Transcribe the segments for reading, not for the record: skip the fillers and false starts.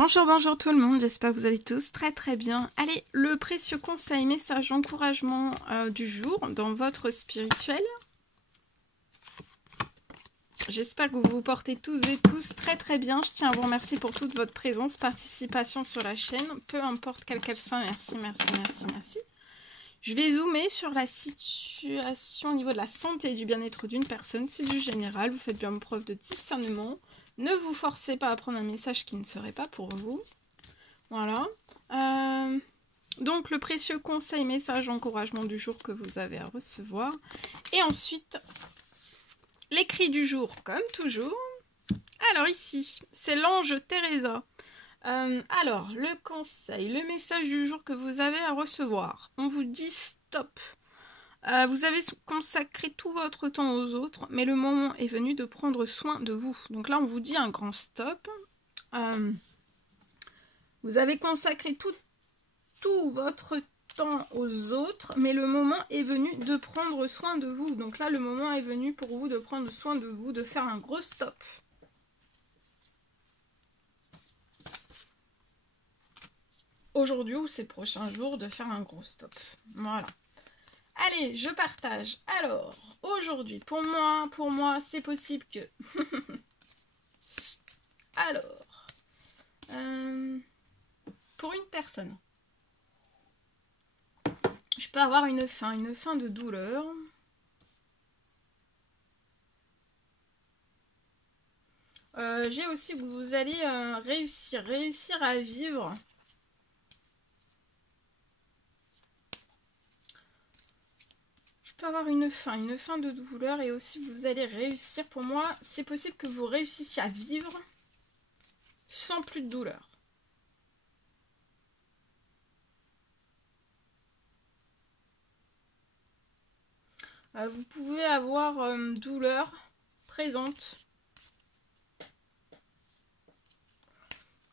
Bonjour, bonjour tout le monde, j'espère que vous allez tous très bien. Allez, le précieux conseil, message, encouragement du jour dans votre spirituel. J'espère que vous vous portez tous et tous très bien. Je tiens à vous remercier pour toute votre présence, participation sur la chaîne, peu importe quelle qu'elle soit. Merci. Je vais zoomer sur la situation au niveau de la santé et du bien-être d'une personne. C'est du général, vous faites bien preuve de discernement. Ne vous forcez pas à prendre un message qui ne serait pas pour vous. Voilà. Donc, le précieux conseil, message, encouragement du jour que vous avez à recevoir. Et ensuite, les cris du jour, comme toujours. Alors ici, c'est l'ange Teresa. Alors, le conseil, le message du jour que vous avez à recevoir. On vous dit stop. Vous avez consacré tout votre temps aux autres, mais le moment est venu de prendre soin de vous. Donc là, on vous dit un grand stop. Vous avez consacré tout votre temps aux autres, mais le moment est venu de prendre soin de vous. Donc là, le moment est venu pour vous de prendre soin de vous, de faire un gros stop. Aujourd'hui ou ces prochains jours, de faire un gros stop. Voilà. Allez, je partage. Alors, aujourd'hui, pour moi, c'est possible que... Alors, pour une personne, je peux avoir une fin de douleur. J'ai aussi que vous allez réussir à vivre. Je peux avoir une fin de douleur et aussi vous allez réussir. Pour moi, c'est possible que vous réussissiez à vivre sans plus de douleur. Vous pouvez avoir douleur présente.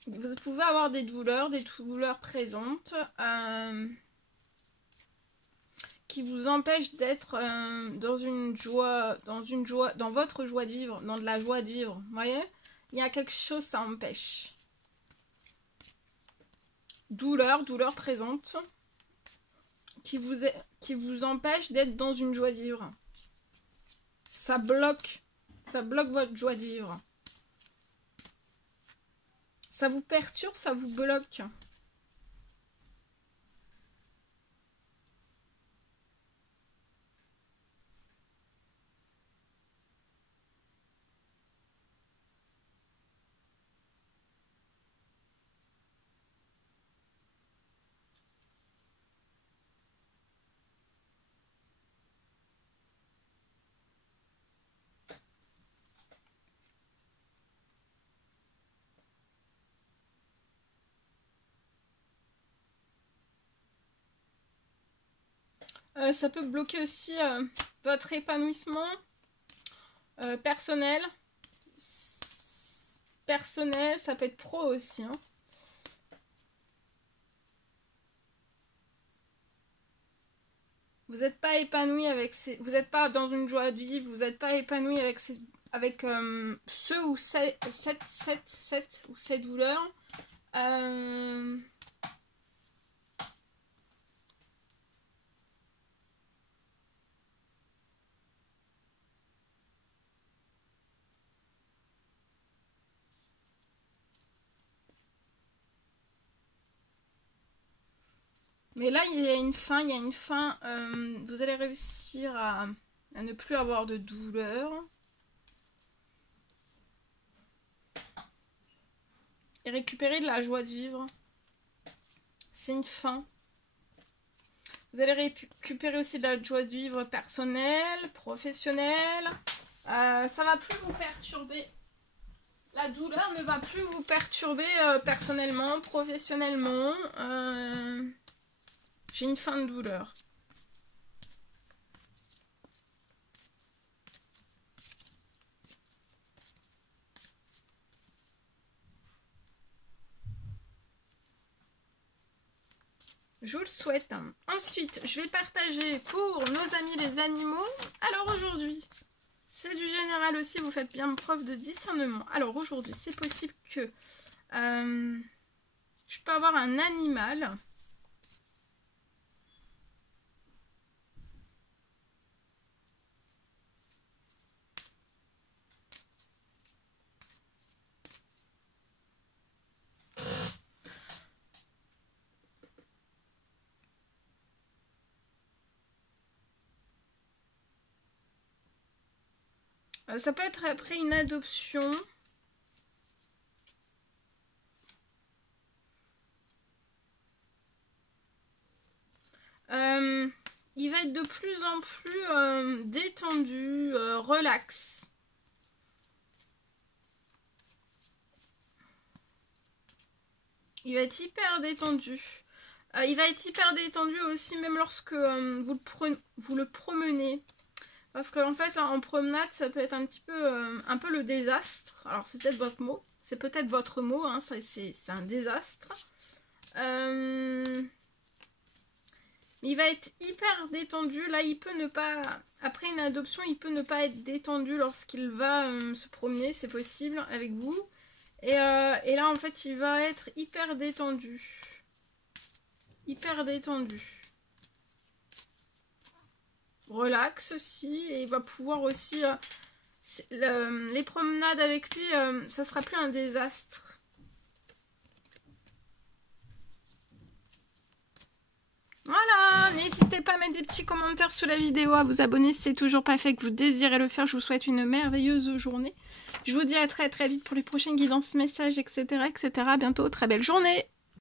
Vous pouvez avoir des douleurs présentes qui vous empêchent d'être dans votre joie de vivre, dans de la joie de vivre. Vous voyez, il y a quelque chose, ça empêche. Douleur présente qui vous empêche d'être dans une joie de vivre. Ça bloque votre joie de vivre. Ça vous perturbe, ça vous bloque. Ça peut bloquer aussi votre épanouissement personnel. Ça peut être pro aussi. Hein. Vous n'êtes pas épanoui avec vous n'êtes pas dans une joie de vivre, vous n'êtes pas épanoui avec ceux ou cette douleur. Mais là, il y a une fin, vous allez réussir à ne plus avoir de douleur. Et récupérer de la joie de vivre. C'est une fin. Vous allez récupérer aussi de la joie de vivre personnelle, professionnelle. Ça va plus vous perturber. La douleur ne va plus vous perturber personnellement, professionnellement. J'ai une fin de douleur. Je vous le souhaite. Ensuite, je vais partager pour nos amis les animaux. Alors aujourd'hui, c'est du général aussi, vous faites bien preuve de discernement. Alors aujourd'hui, c'est possible que Je peux avoir un animal. Ça peut être après une adoption. Il va être de plus en plus détendu, relax. Il va être hyper détendu. Il va être hyper détendu aussi même lorsque vous le promenez. Parce qu'en fait, là, en promenade, ça peut être un petit peu, un peu le désastre. Alors, c'est peut-être votre mot. C'est peut-être votre mot, hein, c'est un désastre. Il va être hyper détendu. Là, il peut ne pas... Après une adoption, il peut ne pas être détendu lorsqu'il va se promener. C'est possible avec vous. Et là, en fait, il va être hyper détendu. Hyper détendu. Relax aussi. Et il va pouvoir aussi... les promenades avec lui, ça sera plus un désastre. Voilà, n'hésitez pas à mettre des petits commentaires sous la vidéo, à vous abonner si c'est toujours pas fait, que vous désirez le faire. Je vous souhaite une merveilleuse journée. Je vous dis à très très vite pour les prochaines guidances, messages, etc. etc. À bientôt, très belle journée.